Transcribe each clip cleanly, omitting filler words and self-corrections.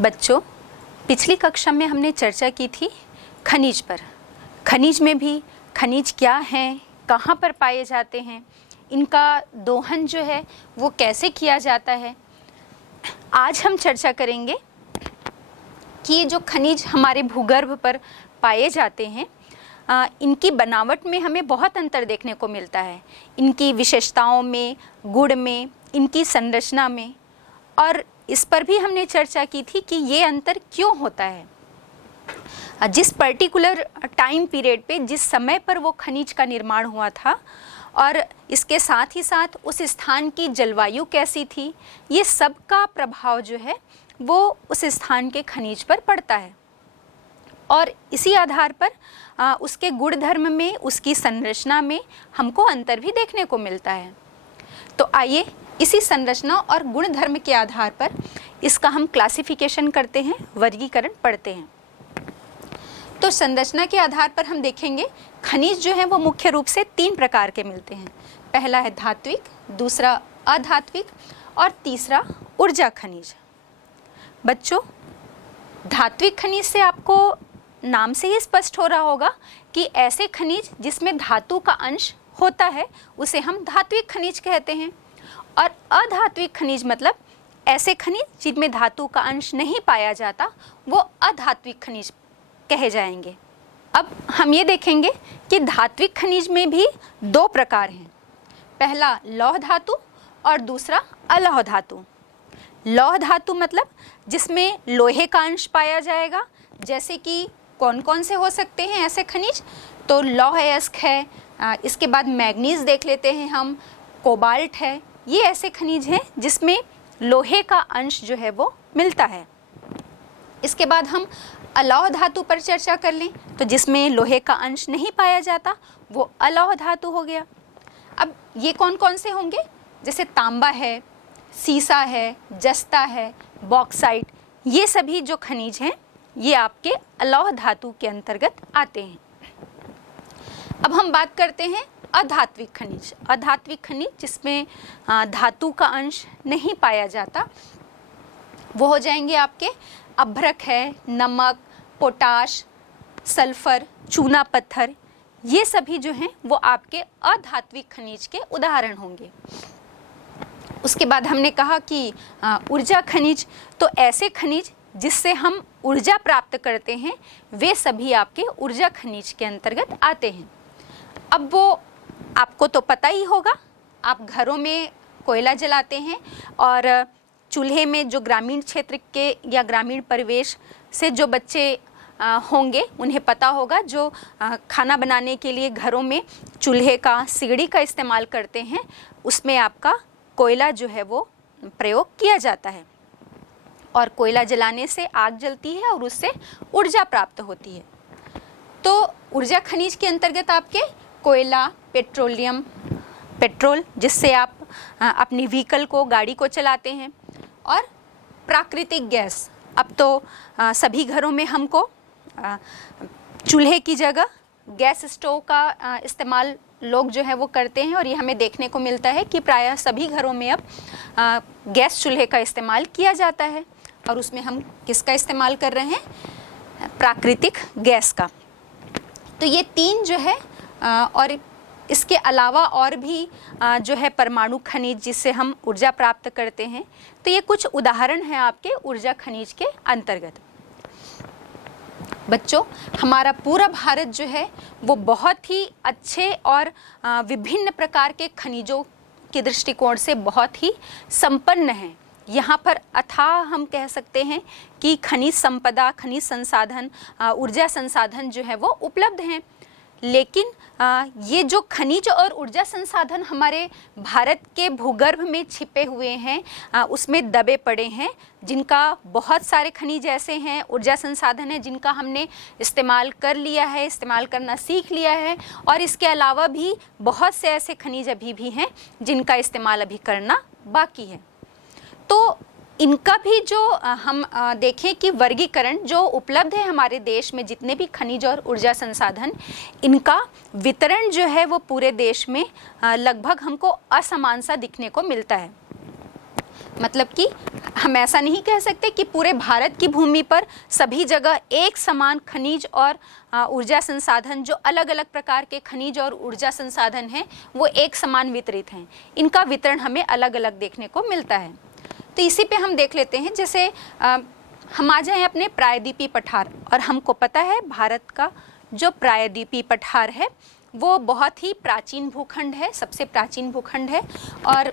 बच्चों, पिछली कक्षा में हमने चर्चा की थी खनिज पर। खनिज में भी खनिज क्या हैं, कहाँ पर पाए जाते हैं, इनका दोहन जो है वो कैसे किया जाता है। आज हम चर्चा करेंगे कि ये जो खनिज हमारे भूगर्भ पर पाए जाते हैं इनकी बनावट में हमें बहुत अंतर देखने को मिलता है, इनकी विशेषताओं में, गुण में, इनकी संरचना में। और इस पर भी हमने चर्चा की थी कि ये अंतर क्यों होता है। जिस पर्टिकुलर टाइम पीरियड पे, जिस समय पर वो खनिज का निर्माण हुआ था और इसके साथ ही साथ उस स्थान की जलवायु कैसी थी, ये सब का प्रभाव जो है वो उस स्थान के खनिज पर पड़ता है। और इसी आधार पर उसके गुणधर्म में, उसकी संरचना में हमको अंतर भी देखने को मिलता है। तो आइए इसी संरचना और गुणधर्म के आधार पर इसका हम क्लासिफिकेशन करते हैं, वर्गीकरण पढ़ते हैं। तो संरचना के आधार पर हम देखेंगे खनिज जो है वो मुख्य रूप से 3 प्रकार के मिलते हैं। पहला है धात्विक, दूसरा अधात्विक और तीसरा ऊर्जा खनिज। बच्चों, धात्विक खनिज से आपको नाम से ही स्पष्ट हो रहा होगा कि ऐसे खनिज जिसमें धातु का अंश होता है उसे हम धात्विक खनिज कहते हैं। और अधात्विक खनिज मतलब ऐसे खनिज जिनमें धातु का अंश नहीं पाया जाता, वो अधात्विक खनिज कहे जाएंगे। अब हम ये देखेंगे कि धात्विक खनिज में भी 2 प्रकार हैं। पहला लौह धातु और दूसरा अलौह धातु। लौह धातु मतलब जिसमें लोहे का अंश पाया जाएगा। जैसे कि कौन कौन से हो सकते हैं ऐसे खनिज, तो लौह अयस्क है, इसके बाद मैग्नीज देख लेते हैं हम, कोबाल्ट है। ये ऐसे खनिज हैं जिसमें लोहे का अंश जो है वो मिलता है। इसके बाद हम अलौह धातु पर चर्चा कर लें, तो जिसमें लोहे का अंश नहीं पाया जाता वो अलौह धातु हो गया। अब ये कौन कौन से होंगे, जैसे तांबा है, सीसा है, जस्ता है, बॉक्साइट, ये सभी जो खनिज हैं ये आपके अलौह धातु के अंतर्गत आते हैं। अब हम बात करते हैं अधात्विक खनिज। अधात्विक खनिज जिसमें धातु का अंश नहीं पाया जाता, वो हो जाएंगे आपके अभ्रक है, नमक, पोटाश, सल्फर, चूना पत्थर। ये सभी जो हैं वो आपके अधात्विक खनिज के उदाहरण होंगे। उसके बाद हमने कहा कि ऊर्जा खनिज, तो ऐसे खनिज जिससे हम ऊर्जा प्राप्त करते हैं वे सभी आपके ऊर्जा खनिज के अंतर्गत आते हैं। अब वो आपको तो पता ही होगा, आप घरों में कोयला जलाते हैं और चूल्हे में जो ग्रामीण क्षेत्र के या ग्रामीण परिवेश से जो बच्चे होंगे उन्हें पता होगा, जो खाना बनाने के लिए घरों में चूल्हे का, सिगड़ी का इस्तेमाल करते हैं, उसमें आपका कोयला जो है वो प्रयोग किया जाता है। और कोयला जलाने से आग जलती है और उससे ऊर्जा प्राप्त होती है। तो ऊर्जा खनिज के अंतर्गत आपके कोयला, पेट्रोलियम, पेट्रोल जिससे आप अपनी व्हीकल को, गाड़ी को चलाते हैं, और प्राकृतिक गैस। अब तो सभी घरों में हमको चूल्हे की जगह गैस स्टोव का इस्तेमाल लोग जो है वो करते हैं, और ये हमें देखने को मिलता है कि प्रायः सभी घरों में अब गैस चूल्हे का इस्तेमाल किया जाता है। और उसमें हम किसका इस्तेमाल कर रहे हैं, प्राकृतिक गैस का। तो ये 3 जो है, और इसके अलावा और भी जो है परमाणु खनिज जिससे हम ऊर्जा प्राप्त करते हैं। तो ये कुछ उदाहरण हैं आपके ऊर्जा खनिज के अंतर्गत। बच्चों, हमारा पूरा भारत जो है वो बहुत ही अच्छे और विभिन्न प्रकार के खनिजों के दृष्टिकोण से बहुत ही संपन्न है। यहाँ पर अथाह हम कह सकते हैं कि खनिज संपदा, खनिज संसाधन, ऊर्जा संसाधन जो है वो उपलब्ध हैं। लेकिन ये जो खनिज और ऊर्जा संसाधन हमारे भारत के भूगर्भ में छिपे हुए हैं, उसमें दबे पड़े हैं, जिनका बहुत सारे खनिज ऐसे हैं, ऊर्जा संसाधन है जिनका हमने इस्तेमाल कर लिया है, इस्तेमाल करना सीख लिया है। और इसके अलावा भी बहुत से ऐसे खनिज अभी भी हैं जिनका इस्तेमाल अभी करना बाकी है। तो इनका भी जो हम देखें कि वर्गीकरण जो उपलब्ध है हमारे देश में, जितने भी खनिज और ऊर्जा संसाधन, इनका वितरण जो है वो पूरे देश में लगभग हमको असमान सा दिखने को मिलता है। मतलब कि हम ऐसा नहीं कह सकते कि पूरे भारत की भूमि पर सभी जगह एक समान खनिज और ऊर्जा संसाधन, जो अलग अलग प्रकार के खनिज और ऊर्जा संसाधन हैं, वो एक समान वितरित हैं। इनका वितरण हमें अलग अलग देखने को मिलता है। तो इसी पे हम देख लेते हैं। जैसे हम आ जाएं अपने प्रायद्वीपीय पठार, और हमको पता है भारत का जो प्रायद्वीपीय पठार है वो बहुत ही प्राचीन भूखंड है, सबसे प्राचीन भूखंड है। और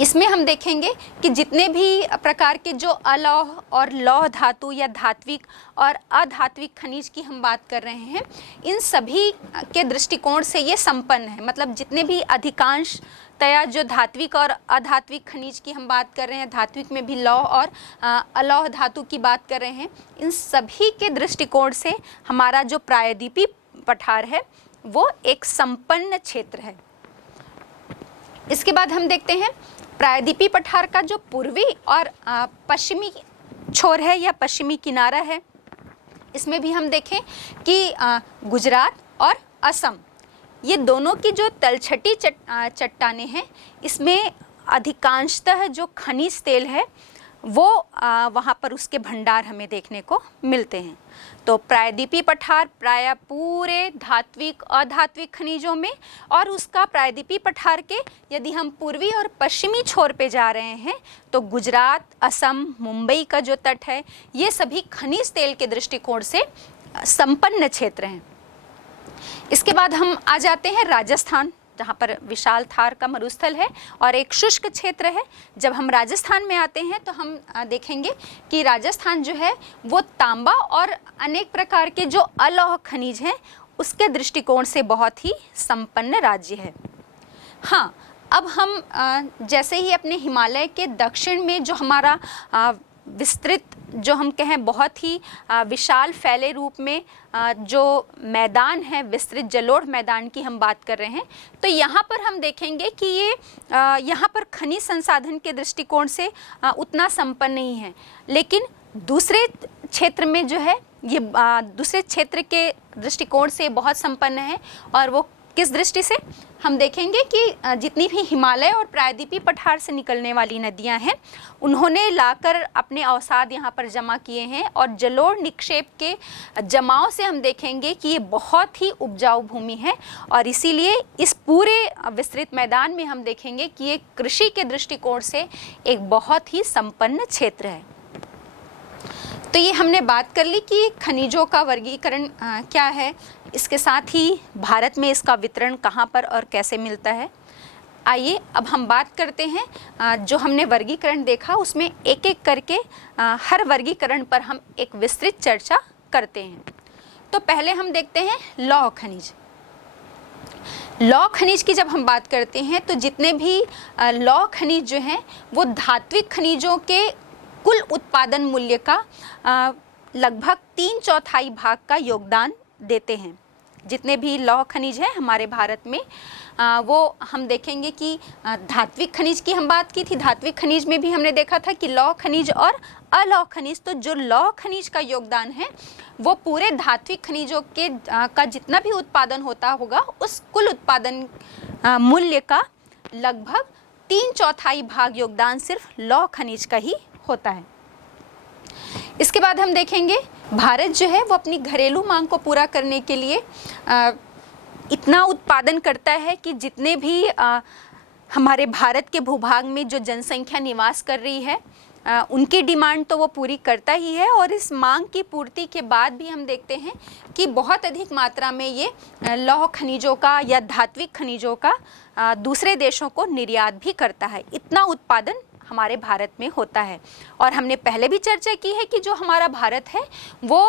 इसमें हम देखेंगे कि जितने भी प्रकार के जो अलौह और लौह धातु या धात्विक और अधात्विक खनिज की हम बात कर रहे हैं, इन सभी के दृष्टिकोण से ये संपन्न है। मतलब जितने भी अधिकांशतया जो धात्विक और अधात्विक खनिज की हम बात कर रहे हैं, धात्विक में भी लौह और अलौह धातु की बात कर रहे हैं, इन सभी के दृष्टिकोण से हमारा जो प्रायद्वीपीय पठार है वो एक संपन्न क्षेत्र है। इसके बाद हम देखते हैं प्रायद्वीपीय पठार का जो पूर्वी और पश्चिमी छोर है या पश्चिमी किनारा है, इसमें भी हम देखें कि गुजरात और असम, ये दोनों की जो तलछटी चट्टानें हैं, इसमें अधिकांशतः जो खनिज तेल है वो वहाँ पर उसके भंडार हमें देखने को मिलते हैं। तो प्रायद्वीपीय पठार प्रायः पूरे धात्विक अधात्विक खनिजों में, और उसका प्रायद्वीपीय पठार के यदि हम पूर्वी और पश्चिमी छोर पे जा रहे हैं तो गुजरात, असम, मुंबई का जो तट है, ये सभी खनिज तेल के दृष्टिकोण से संपन्न क्षेत्र हैं। इसके बाद हम आ जाते हैं राजस्थान, जहाँ पर विशाल थार का मरुस्थल है और एक शुष्क क्षेत्र है। जब हम राजस्थान में आते हैं तो हम देखेंगे कि राजस्थान जो है वो तांबा और अनेक प्रकार के जो अलौह खनिज हैं उसके दृष्टिकोण से बहुत ही संपन्न राज्य है। हाँ, अब हम जैसे ही अपने हिमालय के दक्षिण में जो हमारा विस्तृत, जो हम कहें बहुत ही विशाल फैले रूप में जो मैदान है, विस्तृत जलोढ़ मैदान की हम बात कर रहे हैं, तो यहाँ पर हम देखेंगे कि ये यहाँ पर खनिज संसाधन के दृष्टिकोण से उतना संपन्न नहीं है। लेकिन दूसरे क्षेत्र में जो है ये दूसरे क्षेत्र के दृष्टिकोण से बहुत संपन्न है। और वो किस दृष्टि से? हम देखेंगे कि जितनी भी हिमालय और प्रायद्वीपीय पठार से निकलने वाली नदियां हैं, उन्होंने लाकर अपने अवसाद यहाँ पर जमा किए हैं, और जलोढ़ निक्षेप के जमाव से हम देखेंगे कि ये बहुत ही उपजाऊ भूमि है। और इसीलिए इस पूरे विस्तृत मैदान में हम देखेंगे कि ये कृषि के दृष्टिकोण से एक बहुत ही संपन्न क्षेत्र है। तो ये हमने बात कर ली कि खनिजों का वर्गीकरण क्या है, इसके साथ ही भारत में इसका वितरण कहाँ पर और कैसे मिलता है। आइए अब हम बात करते हैं, जो हमने वर्गीकरण देखा उसमें एक एक करके हर वर्गीकरण पर हम एक विस्तृत चर्चा करते हैं। तो पहले हम देखते हैं लौह खनिज। लौह खनिज की जब हम बात करते हैं तो जितने भी लौह खनिज जो हैं वो धात्विक खनिजों के कुल उत्पादन मूल्य का लगभग 3/4 भाग का योगदान देते हैं। जितने भी लौह खनिज हैं हमारे भारत में, वो हम देखेंगे कि धात्विक खनिज की हम बात की थी। धात्विक खनिज में भी हमने देखा था कि लौह खनिज और अलौह खनिज, तो जो लौह खनिज का योगदान है वो पूरे धात्विक खनिजों के का जितना भी उत्पादन होता होगा उस कुल उत्पादन मूल्य का लगभग 3/4 भाग योगदान सिर्फ लौह खनिज का ही होता है। इसके बाद हम देखेंगे भारत जो है वो अपनी घरेलू मांग को पूरा करने के लिए इतना उत्पादन करता है कि जितने भी हमारे भारत के भूभाग में जो जनसंख्या निवास कर रही है उनकी डिमांड तो वो पूरी करता ही है। और इस मांग की पूर्ति के बाद भी हम देखते हैं कि बहुत अधिक मात्रा में ये लौह खनिजों का या धात्विक खनिजों का दूसरे देशों को निर्यात भी करता है। इतना उत्पादन हमारे भारत में होता है। और हमने पहले भी चर्चा की है कि जो हमारा भारत है वो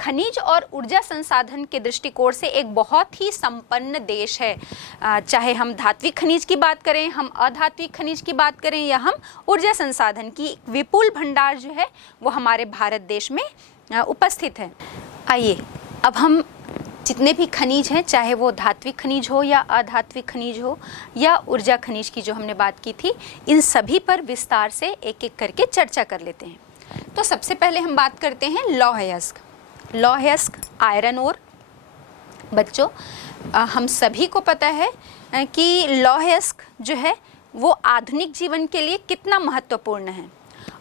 खनिज और ऊर्जा संसाधन के दृष्टिकोण से एक बहुत ही संपन्न देश है। चाहे हम धात्विक खनिज की बात करें, हम अधात्विक खनिज की बात करें, या हम ऊर्जा संसाधन की विपुल भंडार जो है वो हमारे भारत देश में उपस्थित है। आइए अब हम जितने भी खनिज हैं, चाहे वो धात्विक खनिज हो या अधात्विक खनिज हो या ऊर्जा खनिज की जो हमने बात की थी, इन सभी पर विस्तार से एक एक करके चर्चा कर लेते हैं। तो सबसे पहले हम बात करते हैं लौह अयस्क। लौह अयस्क आयरन ओर। बच्चों हम सभी को पता है कि लौह अयस्क जो है वो आधुनिक जीवन के लिए कितना महत्वपूर्ण है।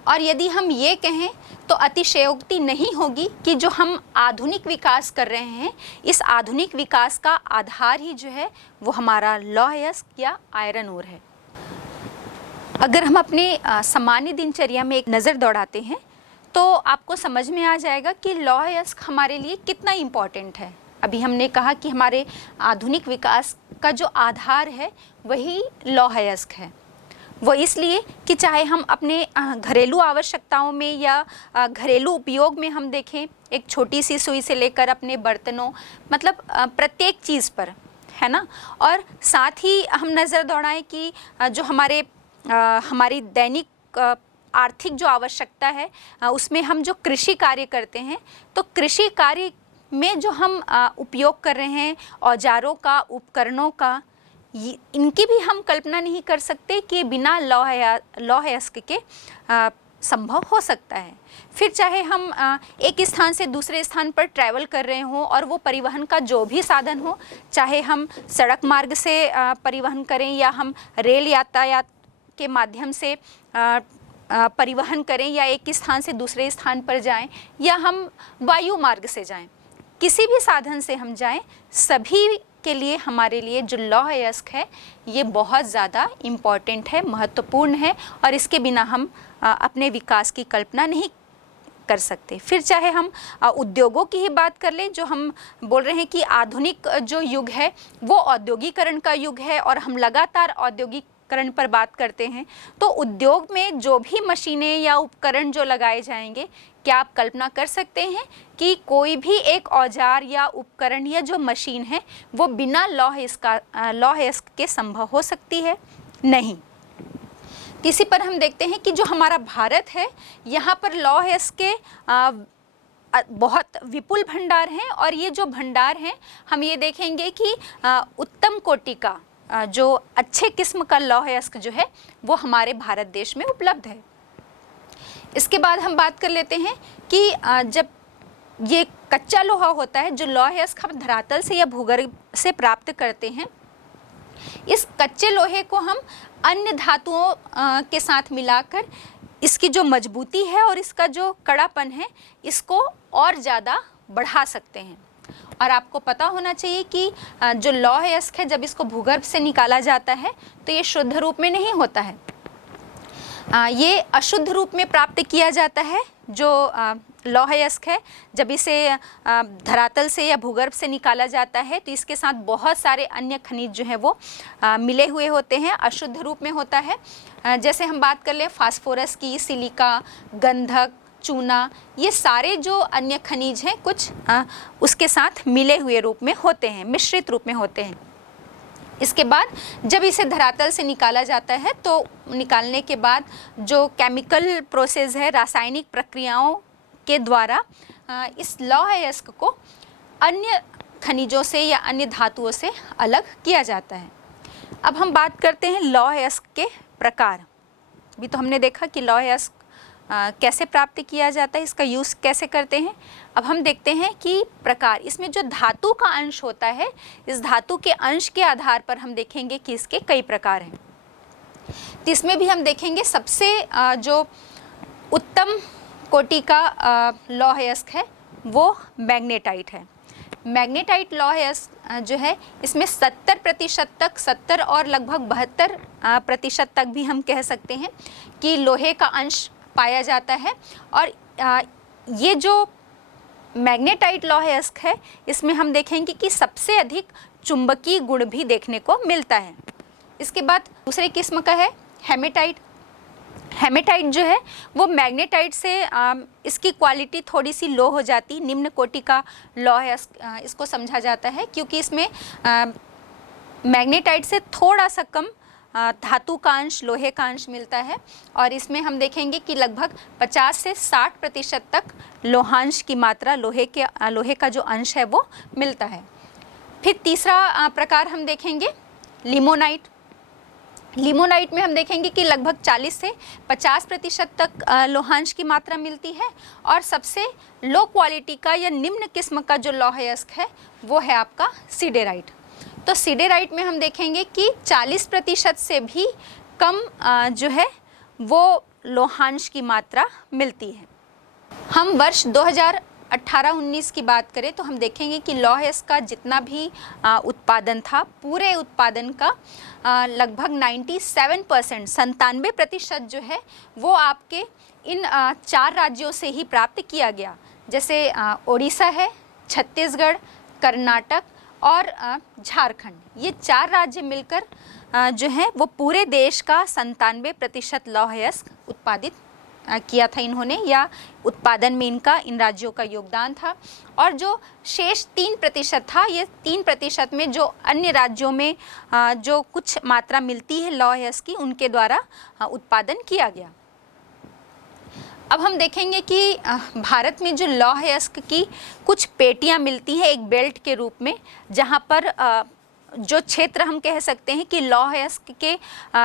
और यदि हम ये कहें तो अतिशयोक्ति नहीं होगी कि जो हम आधुनिक विकास कर रहे हैं, इस आधुनिक विकास का आधार ही जो है वो हमारा लौह अयस्क या आयरन ओर है। अगर हम अपने सामान्य दिनचर्या में एक नज़र दौड़ाते हैं तो आपको समझ में आ जाएगा कि लौह अयस्क हमारे लिए कितना इम्पॉर्टेंट है। अभी हमने कहा कि हमारे आधुनिक विकास का जो आधार है वही लौह अयस्क है। वो इसलिए कि चाहे हम अपने घरेलू आवश्यकताओं में या घरेलू उपयोग में हम देखें, एक छोटी सी सुई से लेकर अपने बर्तनों, मतलब प्रत्येक चीज़ पर, है ना। और साथ ही हम नज़र दौड़ाएं कि जो हमारी दैनिक आर्थिक जो आवश्यकता है उसमें हम जो कृषि कार्य करते हैं, तो कृषि कार्य में जो हम उपयोग कर रहे हैं औजारों का, उपकरणों का, इनकी भी हम कल्पना नहीं कर सकते कि बिना लौह अयस्क के संभव हो सकता है। फिर चाहे हम एक स्थान से दूसरे स्थान पर ट्रैवल कर रहे हों और वो परिवहन का जो भी साधन हो, चाहे हम सड़क मार्ग से परिवहन करें या हम रेल यातायात के माध्यम से परिवहन करें या एक स्थान से दूसरे स्थान पर जाएं या हम वायु मार्ग से जाएं, किसी भी साधन से हम जाएं, सभी के लिए हमारे लिए जो लौह अयस्क है ये बहुत ज़्यादा इम्पॉर्टेंट है, महत्वपूर्ण है और इसके बिना हम अपने विकास की कल्पना नहीं कर सकते। फिर चाहे हम उद्योगों की ही बात कर लें, जो हम बोल रहे हैं कि आधुनिक जो युग है वो औद्योगिकरण का युग है और हम लगातार औद्योगिकरण पर बात करते हैं, तो उद्योग में जो भी मशीनें या उपकरण जो लगाए जाएंगे, क्या आप कल्पना कर सकते हैं कि कोई भी एक औजार या उपकरण या जो मशीन है वो बिना लौह अयस्क के संभव हो सकती है? नहीं। इसी पर हम देखते हैं कि जो हमारा भारत है, यहाँ पर लौह अयस्क के बहुत विपुल भंडार हैं और ये जो भंडार हैं हम ये देखेंगे कि उत्तम कोटि का जो अच्छे किस्म का लौह अयस्क जो है वो हमारे भारत देश में उपलब्ध है। इसके बाद हम बात कर लेते हैं कि जब ये कच्चा लोहा होता है, जो लौह अयस्क हम धरातल से या भूगर्भ से प्राप्त करते हैं, इस कच्चे लोहे को हम अन्य धातुओं के साथ मिलाकर इसकी जो मजबूती है और इसका जो कड़ापन है इसको और ज़्यादा बढ़ा सकते हैं। और आपको पता होना चाहिए कि जो लौह अयस्क है जब इसको भूगर्भ से निकाला जाता है तो ये शुद्ध रूप में नहीं होता है, ये अशुद्ध रूप में प्राप्त किया जाता है। जो लौह अयस्क है जब इसे धरातल से या भूगर्भ से निकाला जाता है तो इसके साथ बहुत सारे अन्य खनिज जो हैं वो मिले हुए होते हैं, अशुद्ध रूप में होता है। जैसे हम बात कर लें फास्फोरस की, सिलिका, गंधक, चूना, ये सारे जो अन्य खनिज हैं कुछ उसके साथ मिले हुए रूप में होते हैं, मिश्रित रूप में होते हैं। इसके बाद जब इसे धरातल से निकाला जाता है तो निकालने के बाद जो केमिकल प्रोसेस है, रासायनिक प्रक्रियाओं के द्वारा इस लौह अयस्क को अन्य खनिजों से या अन्य धातुओं से अलग किया जाता है। अब हम बात करते हैं लौह अयस्क के प्रकार। अभी तो हमने देखा कि लौह अयस्क कैसे प्राप्त किया जाता है, इसका यूज़ कैसे करते हैं। अब हम देखते हैं कि प्रकार, इसमें जो धातु का अंश होता है, इस धातु के अंश के आधार पर हम देखेंगे कि इसके कई प्रकार हैं। तो इसमें भी हम देखेंगे सबसे जो उत्तम कोटि का लौह अयस्क है वो मैग्नेटाइट है। मैग्नेटाइट लौह अयस्क जो है इसमें 70% तक, 70 और लगभग 72% तक भी हम कह सकते हैं कि लोहे का अंश पाया जाता है। और ये जो मैग्नेटाइट लौह अयस्क है इसमें हम देखेंगे कि सबसे अधिक चुंबकीय गुण भी देखने को मिलता है। इसके बाद दूसरे किस्म का है हेमेटाइट। हेमेटाइट जो है वो मैग्नेटाइट से इसकी क्वालिटी थोड़ी सी लो हो जाती, निम्न कोटि का लौह अयस्क इसको समझा जाता है, क्योंकि इसमें मैग्नेटाइट से थोड़ा सा कम धातु का अंश, लोहे का अंश मिलता है। और इसमें हम देखेंगे कि लगभग 50 से 60% तक लोहांश की मात्रा, लोहे का जो अंश है वो मिलता है। फिर तीसरा प्रकार हम देखेंगे लिमोनाइट। लिमोनाइट में हम देखेंगे कि लगभग 40 से 50% तक लोहांश की मात्रा मिलती है। और सबसे लो क्वालिटी का या निम्न किस्म का जो लौह अयस्क है वो है आपका सिडेराइट। तो सिडेराइट में हम देखेंगे कि 40% से भी कम जो है वो लोहांश की मात्रा मिलती है। हम वर्ष 2018-19 की बात करें तो हम देखेंगे कि लौह अयस्क का जितना भी उत्पादन था, पूरे उत्पादन का लगभग 97% जो है वो आपके इन 4 राज्यों से ही प्राप्त किया गया। जैसे ओडिशा है, छत्तीसगढ़, कर्नाटक और झारखंड, ये 4 राज्य मिलकर जो है वो पूरे देश का 97% लौह अयस्क उत्पादित किया था इन्होंने, या उत्पादन में इन राज्यों का योगदान था। और जो शेष 3% था, ये 3% में जो अन्य राज्यों में जो कुछ मात्रा मिलती है लौह अयस्क की, उनके द्वारा उत्पादन किया गया। अब हम देखेंगे कि भारत में जो लौह अयस्क की कुछ पेटियां मिलती हैं एक बेल्ट के रूप में, जहां पर जो क्षेत्र हम कह सकते हैं कि लौह अयस्क के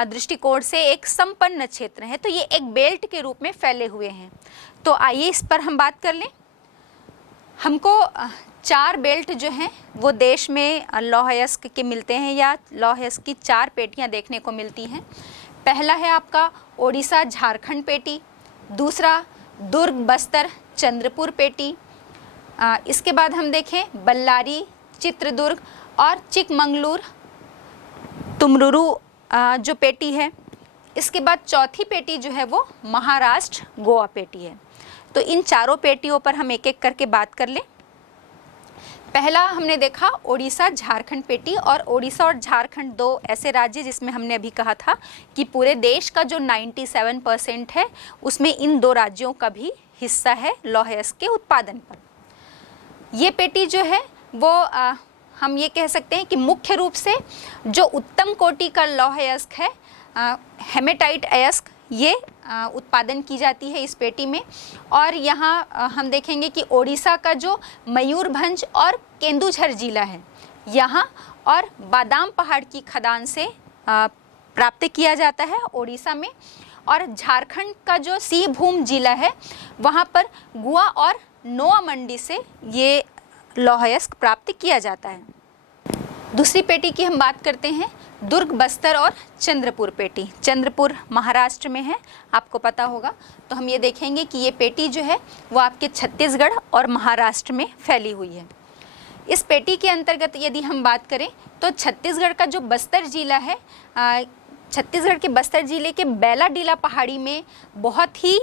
दृष्टिकोण से एक संपन्न क्षेत्र है, तो ये एक बेल्ट के रूप में फैले हुए हैं। तो आइए इस पर हम बात कर लें। हमको 4 बेल्ट जो हैं वो देश में लौह अयस्क के मिलते हैं, या लौह अयस्क की 4 पेटियां देखने को मिलती हैं। पहला है आपका ओडिशा झारखंड पेटी, दूसरा दुर्ग बस्तर चंद्रपुर पेटी, इसके बाद हम देखें बल्लारी चित्रदुर्ग और चिकमंगलूर तुमरुरु जो पेटी है। इसके बाद चौथी पेटी जो है वो महाराष्ट्र गोवा पेटी है। तो इन चारों पेटियों पर हम एक एक करके बात कर लें। पहला हमने देखा ओडिशा झारखंड पेटी, और ओडिशा और झारखंड 2 ऐसे राज्य जिसमें हमने अभी कहा था कि पूरे देश का जो 97% है उसमें इन 2 राज्यों का भी हिस्सा है लौह अयस्क के उत्पादन पर। ये पेटी जो है वो हम ये कह सकते हैं कि मुख्य रूप से जो उत्तम कोटि का लौह अयस्क है, हेमेटाइट अयस्क, ये उत्पादन की जाती है इस पेटी में। और यहाँ हम देखेंगे कि ओडिशा का जो मयूरभंज और केंदुझर जिला है यहाँ, और बादाम पहाड़ की खदान से प्राप्त किया जाता है ओडिशा में। और झारखंड का जो सिंहभूम जिला है वहाँ पर गुआ और नोआ मंडी से ये लौह अयस्क प्राप्त किया जाता है। दूसरी पेटी की हम बात करते हैं, दुर्ग बस्तर और चंद्रपुर पेटी। चंद्रपुर महाराष्ट्र में है, आपको पता होगा। तो हम ये देखेंगे कि ये पेटी जो है वो आपके छत्तीसगढ़ और महाराष्ट्र में फैली हुई है। इस पेटी के अंतर्गत यदि हम बात करें तो छत्तीसगढ़ का जो बस्तर जिला है, छत्तीसगढ़ के बस्तर जिले के बैलाडीला पहाड़ी में बहुत ही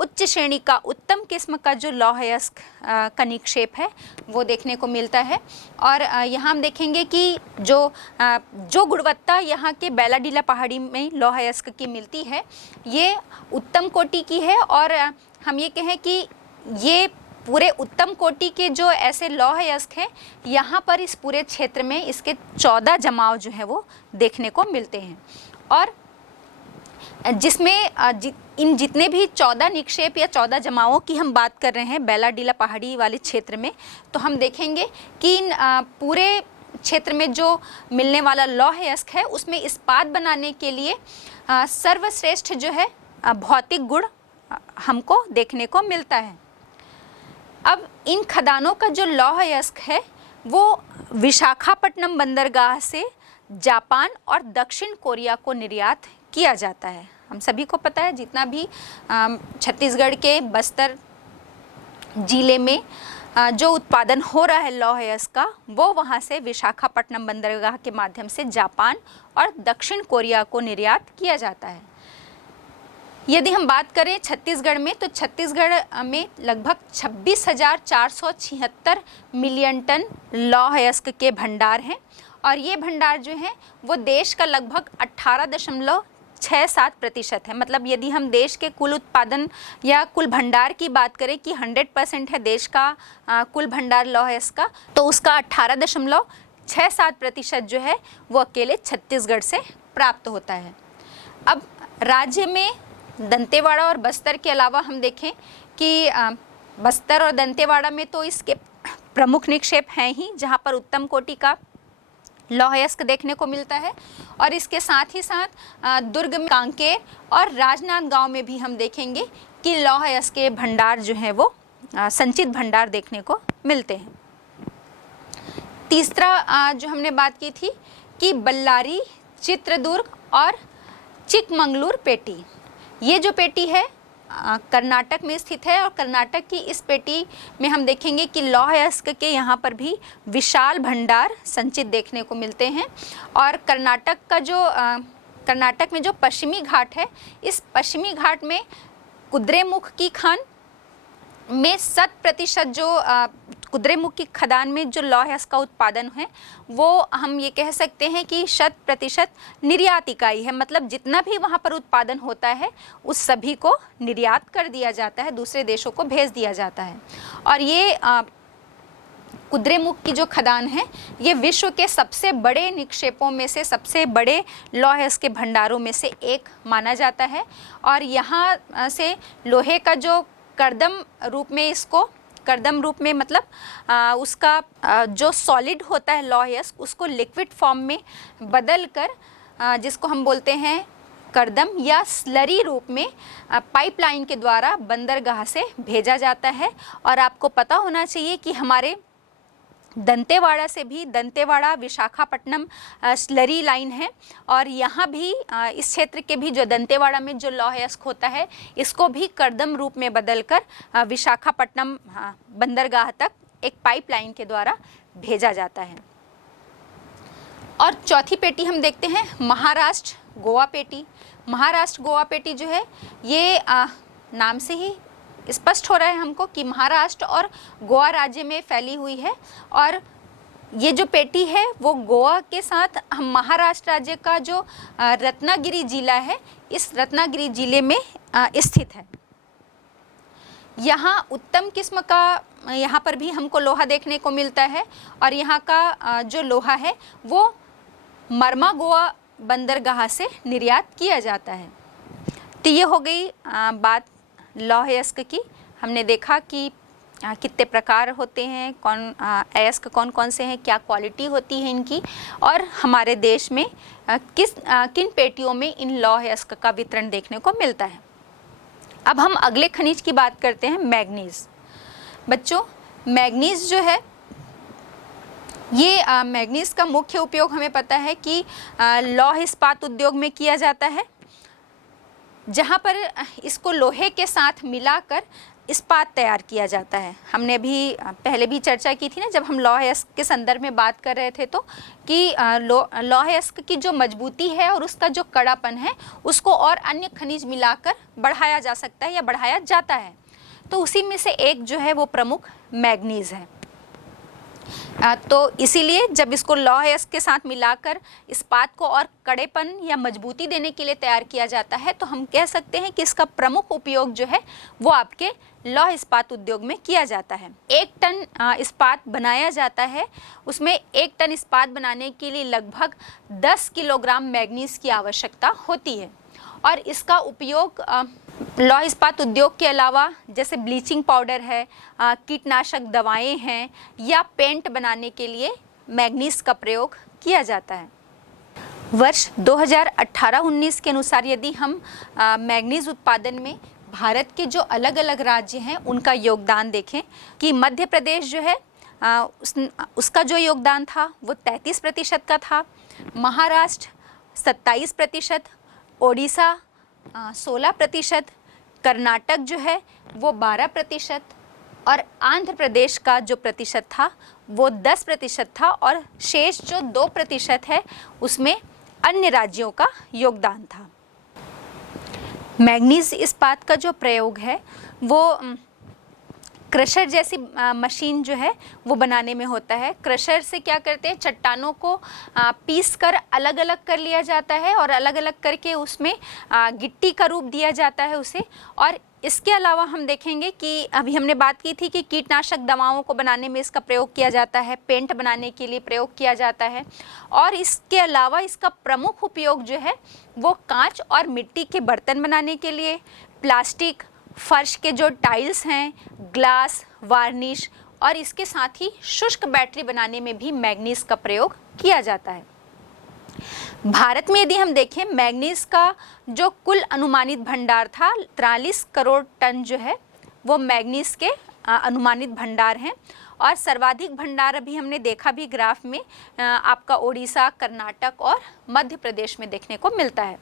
उच्च श्रेणी का उत्तम किस्म का जो लौह अयस्क का निक्षेप है वो देखने को मिलता है। और यहाँ हम देखेंगे कि जो गुणवत्ता यहाँ के बैलाडीला पहाड़ी में लौह अयस्क की मिलती है ये उत्तम कोटि की है। और हम ये कहें कि ये पूरे उत्तम कोटि के जो ऐसे लौह अयस्क हैं यहाँ पर इस पूरे क्षेत्र में इसके 14 जमाव जो है वो देखने को मिलते हैं। और जिसमें इन जितने भी 14 निक्षेप या 14 जमावों की हम बात कर रहे हैं बैलाडीला पहाड़ी वाले क्षेत्र में, तो हम देखेंगे कि इन पूरे क्षेत्र में जो मिलने वाला लौह अयस्क है उसमें इस्पात बनाने के लिए सर्वश्रेष्ठ जो है भौतिक गुण हमको देखने को मिलता है। अब इन खदानों का जो लौह अयस्क है वो विशाखापट्टनम बंदरगाह से जापान और दक्षिण कोरिया को निर्यात किया जाता है। हम सभी को पता है जितना भी छत्तीसगढ़ के बस्तर जिले में जो उत्पादन हो रहा है लौह अयस्क का वो वहाँ से विशाखापट्टनम बंदरगाह के माध्यम से जापान और दक्षिण कोरिया को निर्यात किया जाता है। यदि हम बात करें छत्तीसगढ़ में, तो छत्तीसगढ़ में लगभग 26,476 मिलियन टन लौह अयस्क के भंडार हैं। और ये भंडार जो हैं वो देश का लगभग 18.67% है। मतलब यदि हम देश के कुल उत्पादन या कुल भंडार की बात करें कि 100% है देश का कुल भंडार लौह अयस्क का, तो उसका 18.67% जो है वो अकेले छत्तीसगढ़ से प्राप्त होता है। अब राज्य में दंतेवाड़ा और बस्तर के अलावा हम देखें कि बस्तर और दंतेवाड़ा में तो इसके प्रमुख निक्षेप हैं ही जहाँ पर उत्तम कोटि का लौह अयस्क देखने को मिलता है। और इसके साथ ही साथ दुर्ग में, कांकेर और राजनांदगांव में भी हम देखेंगे कि लौह अयस्क के भंडार जो हैं वो संचित भंडार देखने को मिलते हैं। तीसरा जो हमने बात की थी कि बल्लारी, चित्रदुर्ग और चिकमंगलूर पेटी। ये जो पेटी है कर्नाटक में स्थित है और कर्नाटक की इस पेटी में हम देखेंगे कि लौह अयस्क के यहाँ पर भी विशाल भंडार संचित देखने को मिलते हैं। और कर्नाटक में जो पश्चिमी घाट है, इस पश्चिमी घाट में कुद्रेमुख की खान में 100% जो कुद्रेमुख की खदान में जो लौह अयस्क का उत्पादन है वो हम ये कह सकते हैं कि 100% निर्यात इकाई है। मतलब जितना भी वहाँ पर उत्पादन होता है उस सभी को निर्यात कर दिया जाता है, दूसरे देशों को भेज दिया जाता है। और ये कुद्रेमुख की जो खदान है ये विश्व के सबसे बड़े निक्षेपों में से, सबसे बड़े लौह अयस्क के भंडारों में से एक माना जाता है। और यहाँ से लोहे का जो कर्दम रूप में मतलब उसका जो सॉलिड होता है लौह अयस्क, उसको लिक्विड फॉर्म में बदल कर जिसको हम बोलते हैं कर्दम या स्लरी रूप में पाइपलाइन के द्वारा बंदरगाह से भेजा जाता है। और आपको पता होना चाहिए कि हमारे दंतेवाड़ा से भी, दंतेवाड़ा विशाखापट्टनम स्लरी लाइन है और यहाँ भी इस क्षेत्र के भी जो दंतेवाड़ा में जो लौह अयस्क होता है इसको भी कर्दम रूप में बदलकर विशाखापट्टनम बंदरगाह तक एक पाइपलाइन के द्वारा भेजा जाता है। और चौथी पेटी हम देखते हैं महाराष्ट्र गोवा पेटी। महाराष्ट्र गोवा पेटी जो है ये नाम से ही स्पष्ट हो रहा है हमको कि महाराष्ट्र और गोवा राज्य में फैली हुई है। और ये जो पेटी है वो गोवा के साथ महाराष्ट्र राज्य का जो रत्नागिरी जिला है, इस रत्नागिरी जिले में स्थित है। यहाँ उत्तम किस्म का यहाँ पर भी हमको लोहा देखने को मिलता है और यहाँ का जो लोहा है वो मरमा गोवा बंदरगाह से निर्यात किया जाता है। तो ये हो गई बात लौह अयस्क की। हमने देखा कि कितने प्रकार होते हैं, अयस्क कौन कौन से हैं, क्या क्वालिटी होती है इनकी, और हमारे देश में किन पेटियों में इन लौह अयस्क का वितरण देखने को मिलता है। अब हम अगले खनिज की बात करते हैं, मैग्नीज। बच्चों, मैग्नीज जो है ये मैग्नीज का मुख्य उपयोग हमें पता है कि लौह इस्पात उद्योग में किया जाता है, जहाँ पर इसको लोहे के साथ मिलाकर इस्पात तैयार किया जाता है। हमने अभी पहले भी चर्चा की थी ना, जब हम लौह अयस्क के संदर्भ में बात कर रहे थे, तो कि लौह अयस्क की जो मजबूती है और उसका जो कड़ापन है उसको और अन्य खनिज मिलाकर बढ़ाया जा सकता है या बढ़ाया जाता है। तो उसी में से एक जो है वो प्रमुख मैग्नीज है। तो इसीलिए जब इसको लौह अयस्क के साथ मिलाकर इस्पात को और कड़ेपन या मजबूती देने के लिए तैयार किया जाता है, तो हम कह सकते हैं कि इसका प्रमुख उपयोग जो है वो आपके लौह इस्पात उद्योग में किया जाता है। 1 टन इस्पात बनाया जाता है, उसमें 1 टन इस्पात बनाने के लिए लगभग 10 किलोग्राम मैग्नीज की आवश्यकता होती है। और इसका उपयोग लौह इस्पात उद्योग के अलावा जैसे ब्लीचिंग पाउडर है, कीटनाशक दवाएं हैं या पेंट बनाने के लिए मैग्नीज का प्रयोग किया जाता है। वर्ष 2018-19 के अनुसार यदि हम मैग्नीज उत्पादन में भारत के जो अलग अलग राज्य हैं उनका योगदान देखें कि मध्य प्रदेश जो है उसका जो योगदान था वो 33% का था, महाराष्ट्र 27%, ओडिशा 16%, कर्नाटक जो है वो 12% और आंध्र प्रदेश का जो प्रतिशत था वो 10% था और शेष जो 2% है उसमें अन्य राज्यों का योगदान था। मैग्नीज इस्पात का जो प्रयोग है वो क्रशर जैसी मशीन जो है वो बनाने में होता है। क्रशर से क्या करते हैं, चट्टानों को पीस कर अलग अलग कर लिया जाता है और अलग अलग करके उसमें गिट्टी का रूप दिया जाता है उसे। और इसके अलावा हम देखेंगे कि अभी हमने बात की थी कि कीटनाशक दवाओं को बनाने में इसका प्रयोग किया जाता है, पेंट बनाने के लिए प्रयोग किया जाता है। और इसके अलावा इसका प्रमुख उपयोग जो है वो कांच और मिट्टी के बर्तन बनाने के लिए, प्लास्टिक, फर्श के जो टाइल्स हैं, ग्लास, वार्निश और इसके साथ ही शुष्क बैटरी बनाने में भी मैग्नीज का प्रयोग किया जाता है। भारत में यदि हम देखें, मैग्नीज का जो कुल अनुमानित भंडार था 43 करोड़ टन जो है वो मैग्नीज के अनुमानित भंडार हैं। और सर्वाधिक भंडार अभी हमने देखा भी ग्राफ में आपका ओडिशा, कर्नाटक और मध्य प्रदेश में देखने को मिलता है।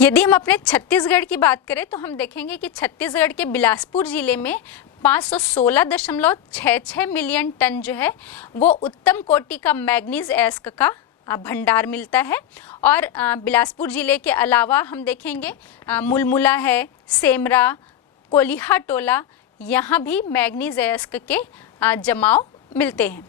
यदि हम अपने छत्तीसगढ़ की बात करें तो हम देखेंगे कि छत्तीसगढ़ के बिलासपुर ज़िले में 516.66 मिलियन टन जो है वो उत्तम कोटि का मैग्नीज अयस्क का भंडार मिलता है। और बिलासपुर ज़िले के अलावा हम देखेंगे मुलमुला है, सेमरा, कोलिहा टोला, यहाँ भी मैग्नीज अयस्क के जमाव मिलते हैं।